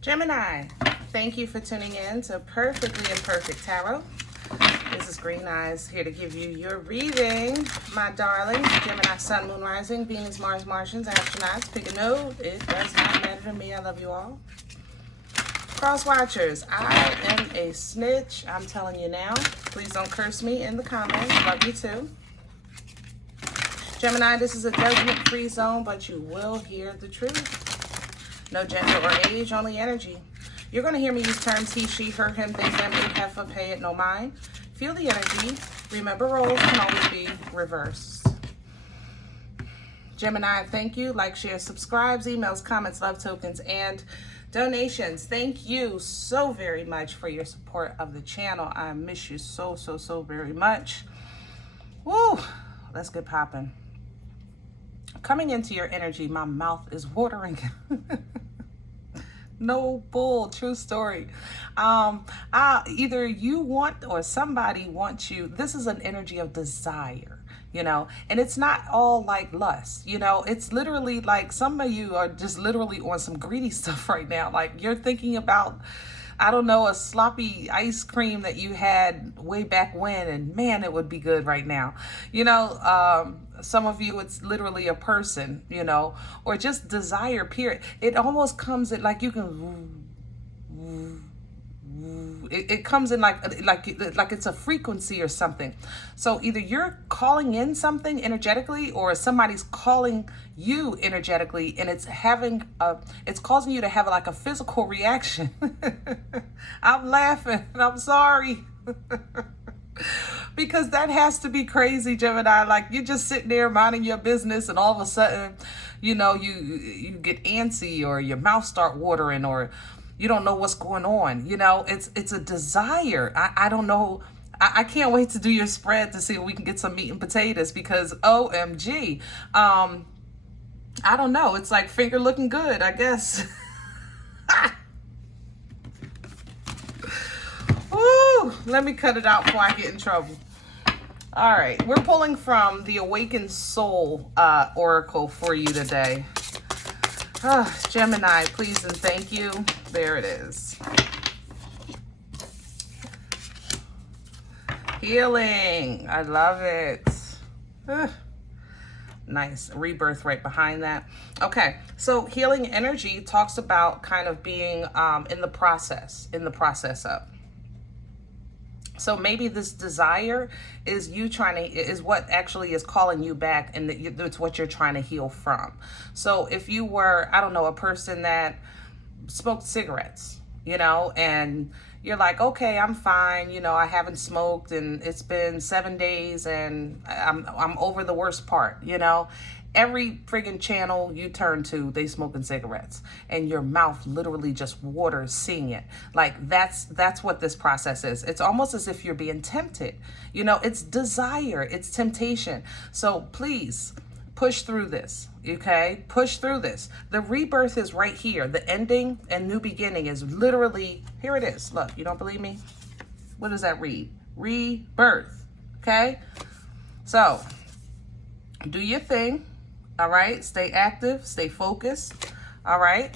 Gemini, thank you for tuning in to Perfectly Imperfect Tarot. This is Green Eyes here to give you your reading, my darling. Gemini, Sun, Moon, Rising, Venus, Mars, Martians, astronauts. Pick a node. It does not matter to me. I love you all. Cross watchers, I am a snitch. I'm telling you now. Please don't curse me in the comments. Love you too. Gemini, this is a judgment-free zone, but you will hear the truth. No gender or age, only energy. You're going to hear me use terms he, she, her, him, they, them, it, heifer, pay it, no mind. Feel the energy. Remember, roles can always be reversed. Gemini, thank you. Like, share, subscribes, emails, comments, love tokens, and donations. Thank you so very much for your support of the channel. I miss you so very much. Woo! Let's get popping. Coming into your energy, my mouth is watering. No bull, true story. Either you want or somebody wants you. This is an energy of desire, you know, and it's not all like lust, you know. It's literally like some of you are just literally on some greedy stuff right now. Like you're thinking about, I don't know, a sloppy ice cream that you had way back when, and man, it would be good right now. You know, some of you, it's literally a person, you know, or just desire, period. It almost comes in like you can, it comes in like it's a frequency or something. So either you're calling in something energetically or somebody's calling you energetically, and it's causing you to have like a physical reaction. I'm laughing and I'm sorry. Because that has to be crazy, Gemini. Like you're just sitting there minding your business, and all of a sudden, you know, you get antsy, or your mouth start watering, or you don't know what's going on. You know, it's a desire. I don't know. I can't wait to do your spread to see if we can get some meat and potatoes, because OMG, I don't know. It's like finger looking good, I guess. Woo! Let me cut it out before I get in trouble. All right, we're pulling from the Awakened Soul Oracle for you today. Gemini, please and thank you. There it is. Healing. I love it. Nice. Rebirth right behind that. Okay, so healing energy talks about kind of being in the process of. So maybe this desire is you is what actually is calling you back, and it's what you're trying to heal from. So if you were, I don't know, a person that smoked cigarettes, you know, and you're like, okay, I'm fine, you know, I haven't smoked and it's been 7 days and I'm over the worst part, you know. Every friggin' channel you turn to, they smoking cigarettes, and your mouth literally just waters seeing it. Like that's what this process is. It's almost as if you're being tempted. You know, it's desire, it's temptation. So please push through this, okay? Push through this. The rebirth is right here. The ending and new beginning is literally, here it is. Look, you don't believe me? What does that read? Rebirth, okay? So do your thing. All right, stay active, stay focused. All right,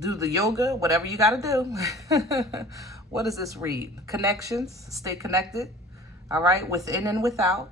do the yoga, whatever you got to do. What does this read? Connections, stay connected. All right, within and without.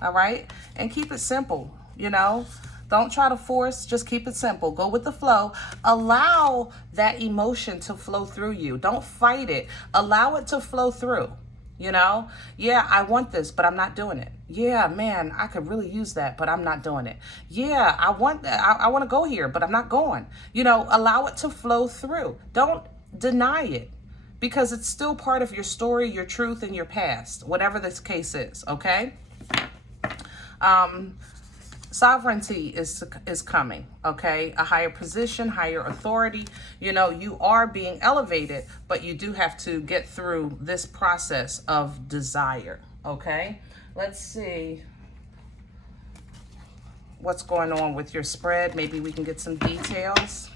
All right, and keep it simple, you know. Don't try to force, just keep it simple. Go with the flow. Allow that emotion to flow through you. Don't fight it. Allow it to flow through. You know, yeah, I want this, but I'm not doing it. Yeah, man, I could really use that, but I'm not doing it. Yeah, I want to go here, but I'm not going. You know, allow it to flow through. Don't deny it, because it's still part of your story, your truth, and your past, whatever this case is, okay? Sovereignty is coming, okay? A higher position, higher authority. You know, you are being elevated, but you do have to get through this process of desire, okay? Let's see what's going on with your spread. Maybe we can get some details.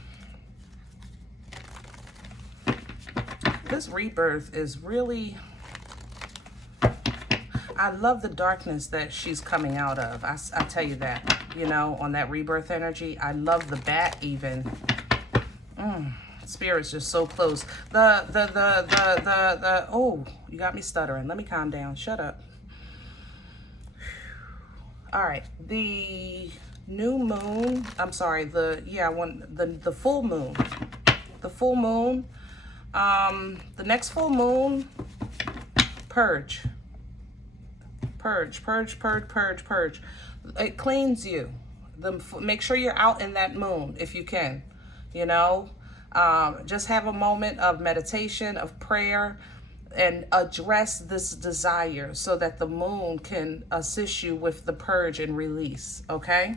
This rebirth is really... I love the darkness that she's coming out of. I tell you that, you know, on that rebirth energy. I love the bat even. Spirit's just so close. Oh, you got me stuttering. Let me calm down. Shut up. All right. The new moon. I'm sorry. The full moon. The full moon. The next full moon. Purge. Purge. Purge. Purge. Purge. Purge. It cleans you. Make sure you're out in that moon if you can. You know. Just have a moment of meditation, of prayer, and address this desire so that the moon can assist you with the purge and release, okay?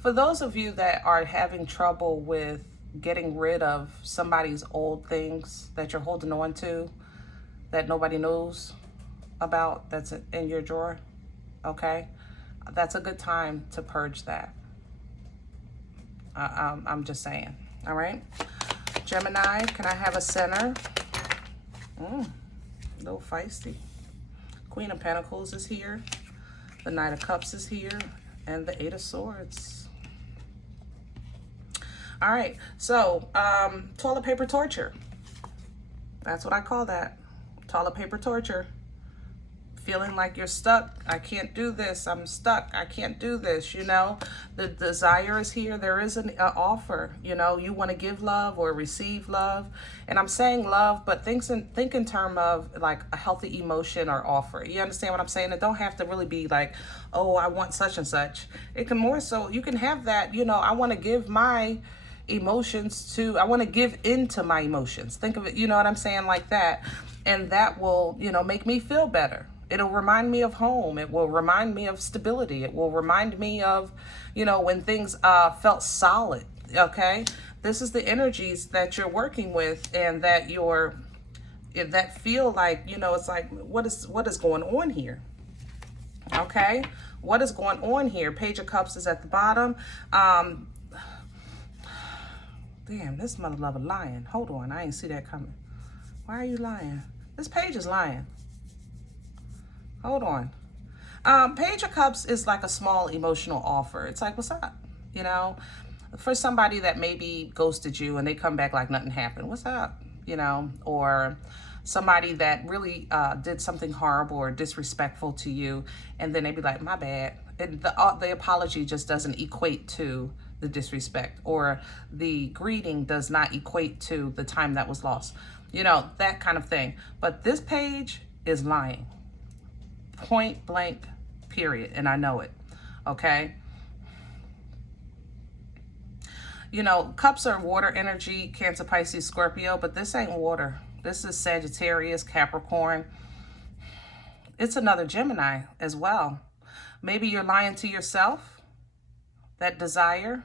For those of you that are having trouble with getting rid of somebody's old things that you're holding on to that nobody knows about, that's in your drawer, okay, that's a good time to purge that. I'm just saying. All right, Gemini, can I have a center? A little feisty. Queen of Pentacles is here, the Knight of Cups is here, and the Eight of Swords. All right, so toilet paper torture, that's what I call that. Toilet paper torture. Feeling like you're stuck. I can't do this. I'm stuck. I can't do this. You know, the desire is here. There is an offer. You know, you want to give love or receive love. And I'm saying love, but think in terms of like a healthy emotion or offer. You understand what I'm saying? It don't have to really be like, oh, I want such and such. It can more so, you can have that, you know, I want to give my emotions to, I want to give into my emotions. Think of it, you know what I'm saying, like that. And that will, you know, make me feel better. It'll remind me of home. It will remind me of stability. It will remind me of, you know, when things felt solid, okay? This is the energies that you're working with and that that feel like, you know, it's like, what is going on here? Okay? What is going on here? Page of Cups is at the bottom. Damn, this mother lover lying. Hold on, I ain't see that coming. Why are you lying? This page is lying. Hold on. Page of Cups is like a small emotional offer. It's like, what's up? You know, for somebody that maybe ghosted you and they come back like nothing happened. What's up? You know, or somebody that really did something horrible or disrespectful to you, and then they be like, my bad. And the apology just doesn't equate to the disrespect, or the greeting does not equate to the time that was lost. You know, that kind of thing. But this page is lying. Point blank, period. And I know it. Okay. You know, cups are water energy, Cancer, Pisces, Scorpio, but this ain't water. This is Sagittarius, Capricorn. It's another Gemini as well. Maybe you're lying to yourself. That desire.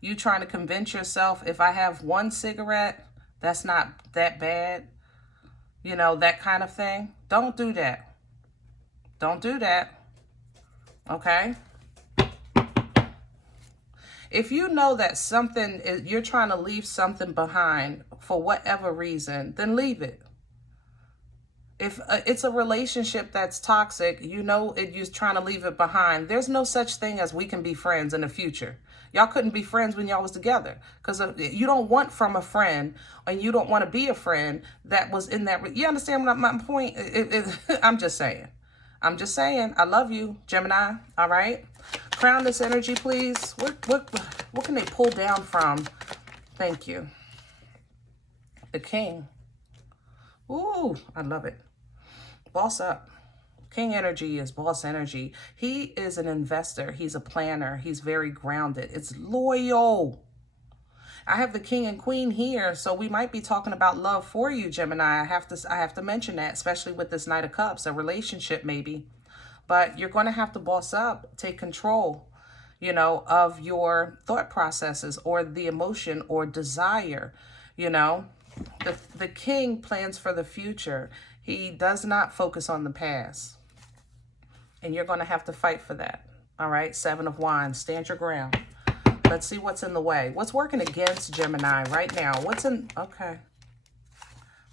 You trying to convince yourself, if I have one cigarette, that's not that bad. You know, that kind of thing. Don't do that. Don't do that, okay? If you know that something, you're trying to leave something behind for whatever reason, then leave it. If it's a relationship that's toxic, you know you're trying to leave it behind. There's no such thing as we can be friends in the future. Y'all couldn't be friends when y'all was together, because you don't want from a friend, and you don't want to be a friend that was in that. You understand what my point? I'm just saying. I'm just saying, I love you, Gemini, all right? Crown this energy, please. What can they pull down from? Thank you. The King. Ooh, I love it. Boss up. King energy is boss energy. He is an investor. He's a planner. He's very grounded. It's loyal. I have the King and Queen here, so we might be talking about love for you, Gemini. I have to mention that, especially with this Knight of Cups, a relationship maybe. But you're going to have to boss up, take control, you know, of your thought processes or the emotion or desire, you know. The King plans for the future. He does not focus on the past. And you're going to have to fight for that. All right, Seven of Wands, stand your ground. Let's see what's in the way. What's working against Gemini right now? What's in... Okay.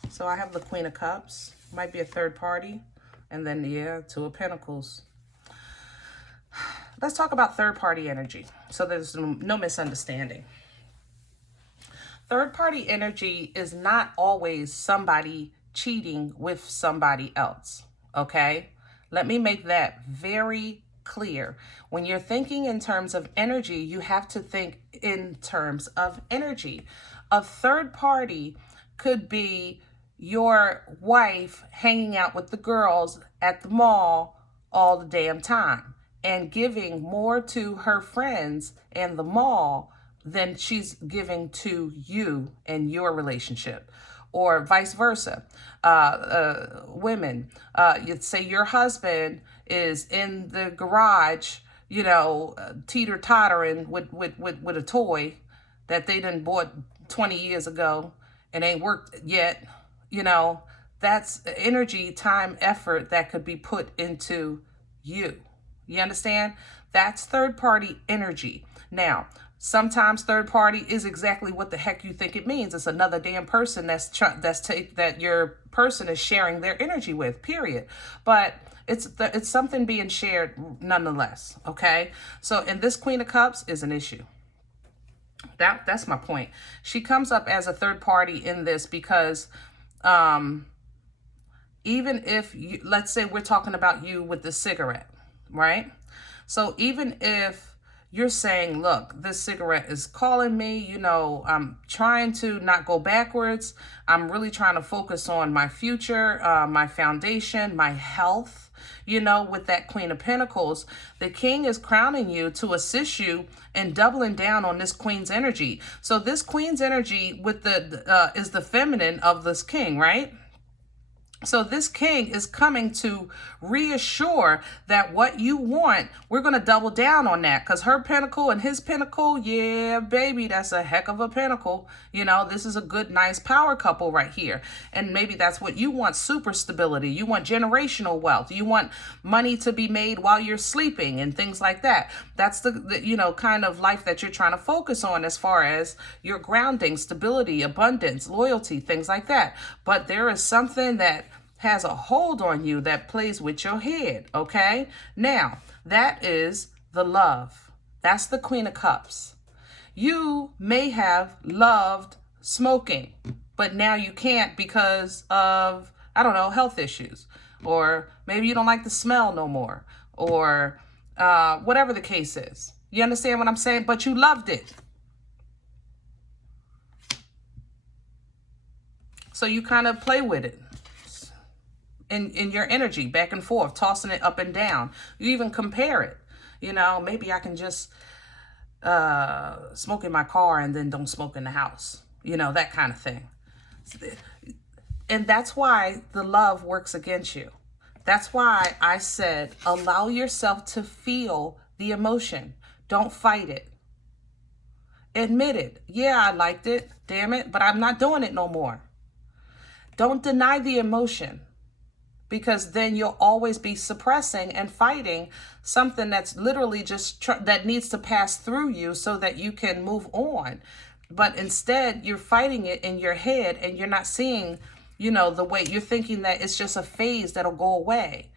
So I have the Queen of Cups. Might be a third party. And then, yeah, Two of Pentacles. Let's talk about third-party energy, so there's no misunderstanding. Third-party energy is not always somebody cheating with somebody else, okay? Let me make that very clear. When you're thinking in terms of energy, you have to think in terms of energy. A third party could be your wife hanging out with the girls at the mall all the damn time and giving more to her friends and the mall than she's giving to you and your relationship, or vice versa. Women, you'd say your husband is in the garage, you know, teeter-tottering with a toy that they done bought 20 years ago and ain't worked yet. You know, that's energy, time, effort that could be put into you. You understand? That's third-party energy. Now, sometimes third party is exactly what the heck you think it means. It's another damn person that your person is sharing their energy with, period. But it's something being shared nonetheless, okay? So, and this Queen of Cups is an issue. That's my point. She comes up as a third party in this because even if you, let's say we're talking about you with the cigarette, right? So even if you're saying, look, this cigarette is calling me, you know, I'm trying to not go backwards. I'm really trying to focus on my future, my foundation, my health, you know, with that Queen of Pentacles. The King is crowning you to assist you in doubling down on this Queen's energy. So this Queen's energy with the is the feminine of this King, right? So this King is coming to reassure that what you want, we're going to double down on that, because her pentacle and his pentacle, yeah, baby, that's a heck of a pentacle. You know, this is a good, nice power couple right here. And maybe that's what you want, super stability. You want generational wealth. You want money to be made while you're sleeping and things like that. That's the you know, kind of life that you're trying to focus on as far as your grounding, stability, abundance, loyalty, things like that. But there is something that has a hold on you that plays with your head, okay? Now, that is the love. That's the Queen of Cups. You may have loved smoking, but now you can't because of, I don't know, health issues. Or maybe you don't like the smell no more. Or whatever the case is. You understand what I'm saying? But you loved it. So you kind of play with it. In your energy, back and forth, tossing it up and down. You even compare it. You know, maybe I can just smoke in my car and then don't smoke in the house. You know, that kind of thing. And that's why the love works against you. That's why I said, allow yourself to feel the emotion. Don't fight it. Admit it. Yeah, I liked it. Damn it. But I'm not doing it no more. Don't deny the emotion. Because then you'll always be suppressing and fighting something that's literally just that needs to pass through you so that you can move on. But instead, you're fighting it in your head and you're not seeing, you know, the way you're thinking that it's just a phase that'll go away.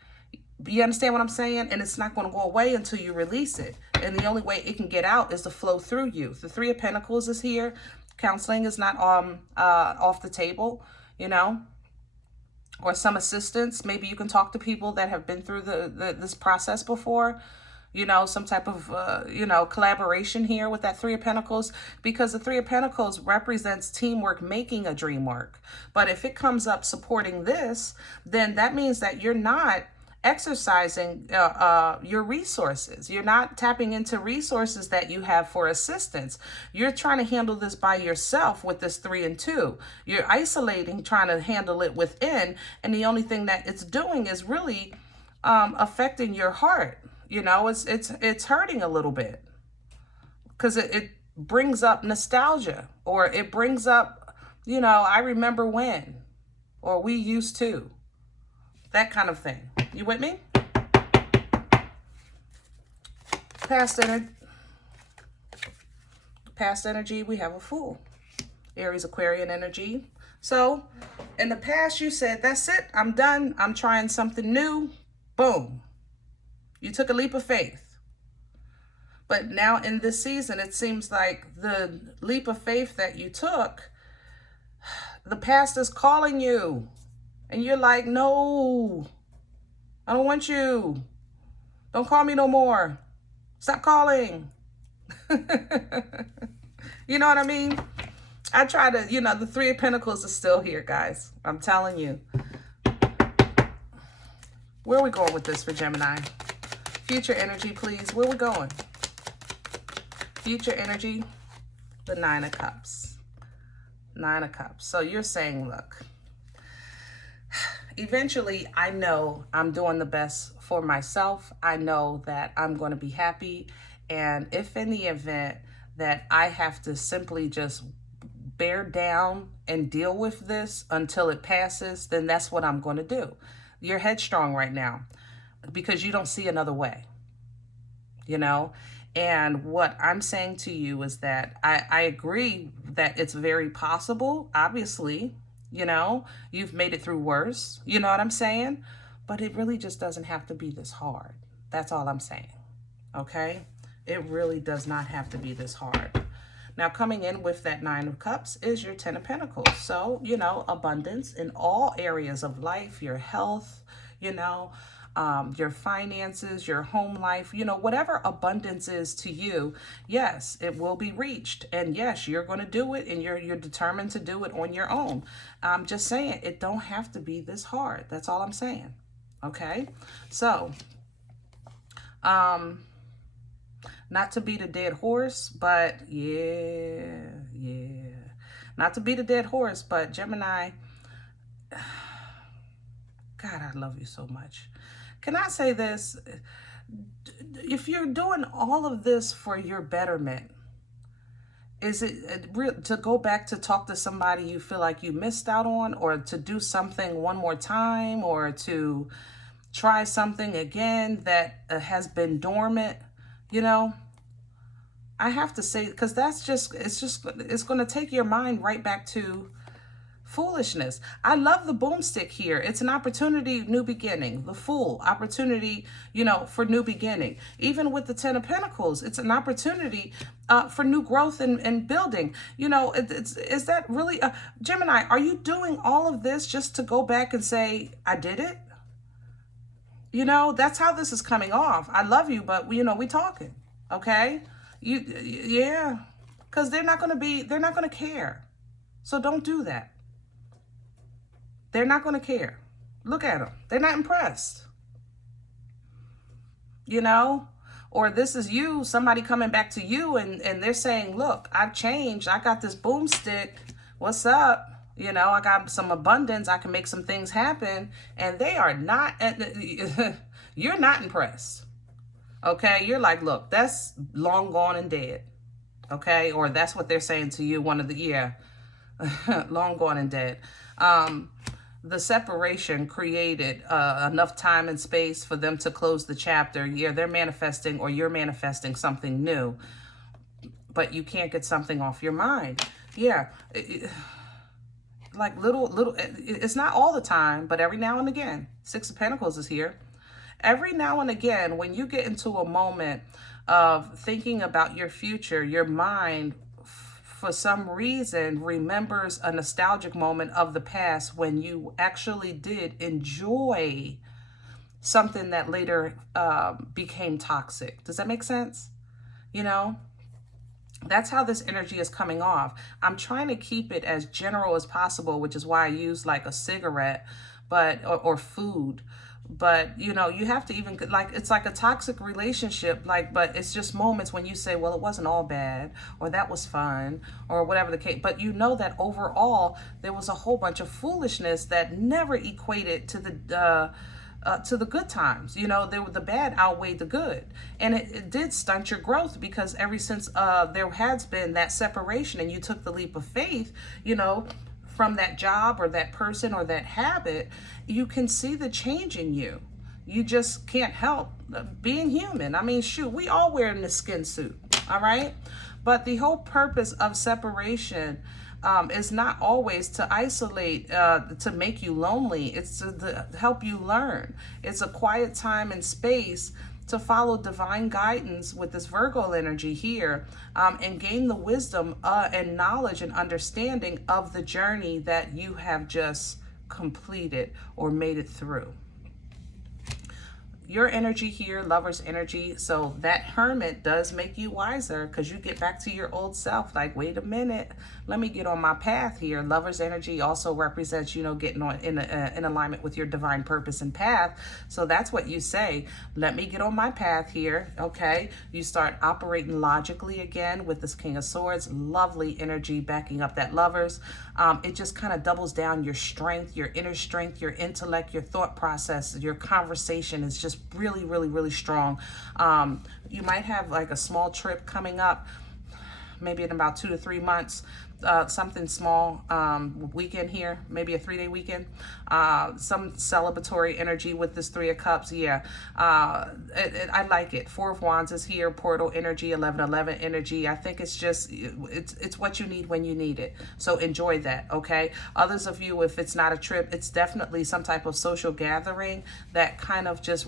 You understand what I'm saying? And it's not going to go away until you release it. And the only way it can get out is to flow through you. The Three of Pentacles is here. Counseling is not off the table, you know. Or some assistance. Maybe you can talk to people that have been through this process before. You know, some type of, you know, collaboration here with that Three of Pentacles. Because the Three of Pentacles represents teamwork, making a dream work. But if it comes up supporting this, then that means that you're not exercising your resources. You're not tapping into resources that you have for assistance. You're trying to handle this by yourself with this 3 and 2. You're isolating, trying to handle it within, and the only thing that it's doing is really affecting your heart. You know, it's hurting a little bit because it brings up nostalgia, or it brings up, you know, I remember when, or we used to. That kind of thing. You with me? Past energy, we have a Fool. Aries, Aquarian energy. So In the past, you said, that's it, I'm done, I'm trying something new. Boom. You took a leap of faith. But now in this season, it seems like the leap of faith that you took, the past is calling you. And you're like, no, I don't want you. Don't call me no more. Stop calling. You know what I mean? I try to, you know, the Three of Pentacles is still here, guys. I'm telling you. Where are we going with this for Gemini? Future energy, please. Where are we going? Future energy, the Nine of Cups. Nine of Cups. So you're saying, look, eventually I know I'm doing the best for myself. I know that I'm going to be happy. And if in the event that I have to simply just bear down and deal with this until it passes, then that's what I'm going to do. You're headstrong right now because you don't see another way, you know? And what I'm saying to you is that I agree that it's very possible. Obviously, you know, you've made it through worse. You know what I'm saying? But it really just doesn't have to be this hard. That's all I'm saying. Okay? It really does not have to be this hard. Now, coming in with that Nine of Cups is your Ten of Pentacles. So, you know, abundance in all areas of life, your health, you know, your finances, your home life, you know, whatever abundance is to you, yes, it will be reached. And yes, you're going to do it, and you're determined to do it on your own. I'm just saying it don't have to be this hard. That's all I'm saying. Okay. So, not to beat a dead horse, but yeah. Not to beat a dead horse, but Gemini, God, I love you so much. Can I say this? If you're doing all of this for your betterment, is it to go back to talk to somebody you feel like you missed out on, or to do something one more time, or to try something again that has been dormant? You know, I have to say, because it's going to take your mind right back to foolishness. I love the boomstick here. It's an opportunity, new beginning. The Fool, opportunity, you know, for new beginning. Even with the Ten of Pentacles, it's an opportunity for new growth and building. You know, is that really, Gemini, are you doing all of this just to go back and say, I did it? You know, that's how this is coming off. I love you, but, you know, we talking, okay? Yeah, because they're not going to care. So don't do that. They're not going to care. Look at them. They're not impressed. You know, or this is you, somebody coming back to you and they're saying, look, I've changed. I got this boomstick. What's up? You know, I got some abundance. I can make some things happen. And they are not, you're not impressed. Okay. You're like, look, that's long gone and dead. Okay. Or that's what they're saying to you. One of the, long gone and dead. The separation created enough time and space for them to close the chapter. Yeah, they're manifesting, or you're manifesting something new, but you can't get something off your mind. Yeah. Like little, it's not all the time, but every now and again. Six of Pentacles is here. Every now and again, when you get into a moment of thinking about your future, your mind, for some reason, remembers a nostalgic moment of the past when you actually did enjoy something that later became toxic. Does that make sense? You know? That's how this energy is coming off. I'm trying to keep it as general as possible, which is why I use like a cigarette, but or food. But, you know, you have to even, like, it's like a toxic relationship, like, but it's just moments when you say, well, it wasn't all bad, or that was fun, or whatever the case. But you know that overall, there was a whole bunch of foolishness that never equated to the good times. You know, the bad outweighed the good. And it did stunt your growth, because ever since there has been that separation and you took the leap of faith, you know, from that job or that person or that habit, you can see the change in you. You just can't help being human. I mean, shoot, we all wearing the skin suit, all right? But the whole purpose of separation is not always to isolate, to make you lonely. It's to help you learn. It's a quiet time and space to follow divine guidance with this Virgo energy here, and gain the wisdom and knowledge and understanding of the journey that you have just completed or made it through. Your energy here, lover's energy, so that Hermit does make you wiser, because you get back to your old self, like, wait a minute, let me get on my path here. Lover's energy also represents, you know, getting on in alignment with your divine purpose and path. So that's what you say, let me get on my path here, okay? You start operating logically again with this King of Swords, lovely energy backing up that Lovers. It just kind of doubles down your strength, your inner strength, your intellect, your thought process, your conversation is just really, really, really strong. You might have like a small trip coming up, maybe in about 2 to 3 months, something small, weekend here, maybe a 3-day weekend, some celebratory energy with this Three of Cups. Yeah, I like it. Four of Wands is here, portal energy, 11-11 energy. I think it's just, it's what you need when you need it. So enjoy that, okay? Others of you, if it's not a trip, it's definitely some type of social gathering that kind of just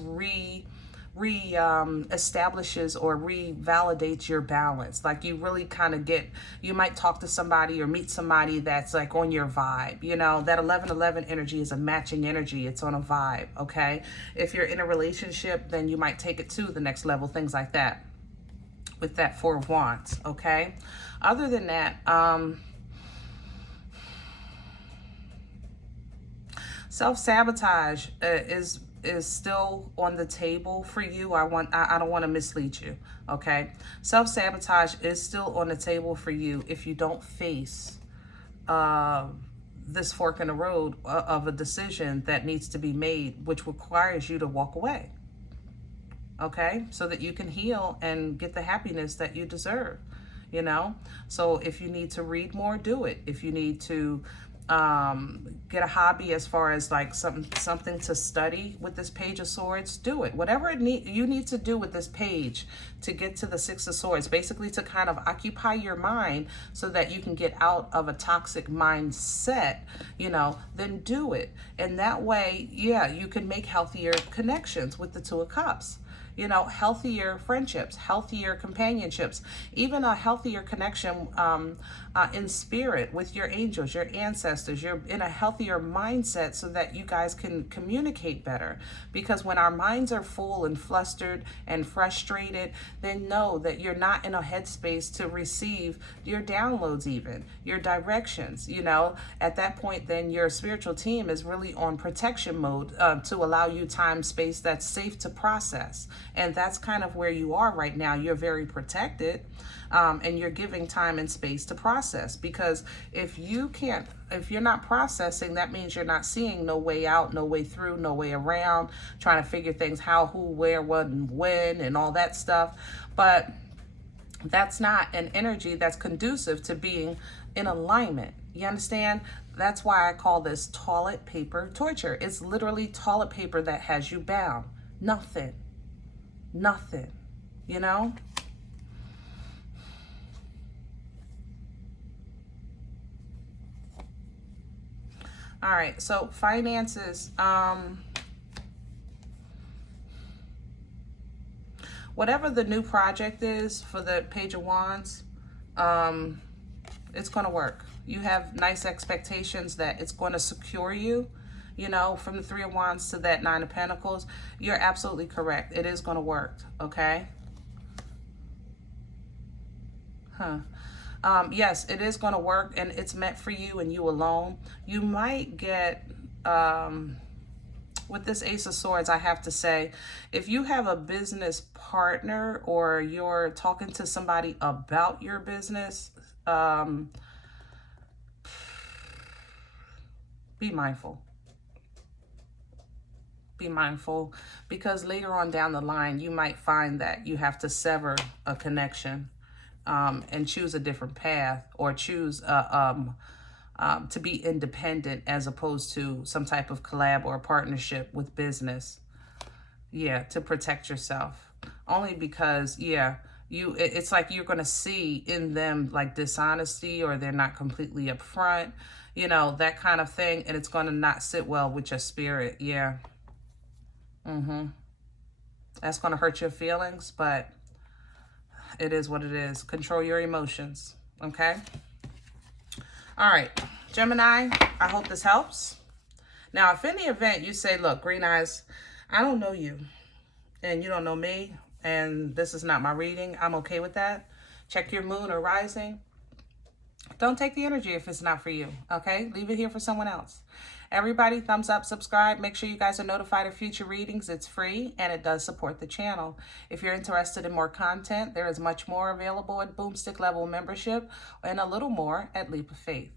establishes or revalidates your balance. Like you really kind of get, you might talk to somebody or meet somebody that's like on your vibe. You know, that 11-11 energy is a matching energy. It's on a vibe, okay? If you're in a relationship, then you might take it to the next level, things like that with that Four of Wands, okay? Other than that, self-sabotage is still on the table for you. I don't want to mislead you, okay? Self-sabotage is still on the table for you if you don't face this fork in the road of a decision that needs to be made, which requires you to walk away, okay? So that you can heal and get the happiness that you deserve, you know? So if you need to read more, do it. If you need to get a hobby as far as like something to study with this Page of Swords, do it. Whatever you need to do with this page to get to the Six of Swords, basically to kind of occupy your mind so that you can get out of a toxic mindset, you know, then do it. And that way, yeah, you can make healthier connections with the Two of Cups. You know, healthier friendships, healthier companionships, even a healthier connection in spirit with your angels, your ancestors. You're in a healthier mindset so that you guys can communicate better. Because when our minds are full and flustered and frustrated, then know that you're not in a headspace to receive your downloads, even your directions. You know, at that point, then your spiritual team is really on protection mode to allow you time, space that's safe to process. And that's kind of where you are right now. You're very protected, and you're giving time and space to process. Because if you're not processing, that means you're not seeing no way out, no way through, no way around, trying to figure things how, who, where, what, and when, and all that stuff. But that's not an energy that's conducive to being in alignment. You understand? That's why I call this toilet paper torture. It's literally toilet paper that has you bound. Nothing, you know? All right, so finances, whatever the new project is for the Page of Wands, it's going to work. You have nice expectations that it's going to secure you, you know, from the Three of Wands to that Nine of Pentacles. You're absolutely correct. It is going to work, okay? Yes, it is going to work, and it's meant for you and you alone. You might get, with this Ace of Swords, I have to say, if you have a business partner or you're talking to somebody about your business, be mindful. Be mindful, because later on down the line, you might find that you have to sever a connection and choose a different path, or choose to be independent as opposed to some type of collab or partnership with business. Yeah, to protect yourself. Only because, yeah, it's like you're going to see in them like dishonesty, or they're not completely upfront, you know, that kind of thing. And it's going to not sit well with your spirit. Yeah. That's going to hurt your feelings, but it is what it is. Control your emotions. Okay. All right, Gemini, I hope this helps. Now, if in the event you say, look, Green Eyes, I don't know you and you don't know me, and this is not my reading, I'm okay with that. Check your moon or rising. Don't take the energy if it's not for you, okay? Leave it here for someone else. Everybody, thumbs up, subscribe. Make sure you guys are notified of future readings. It's free, and it does support the channel. If you're interested in more content, there is much more available at Boomstick Level membership, and a little more at Leap of Faith.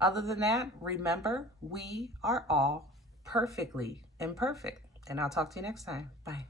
Other than that, remember, we are all perfectly imperfect. And I'll talk to you next time. Bye.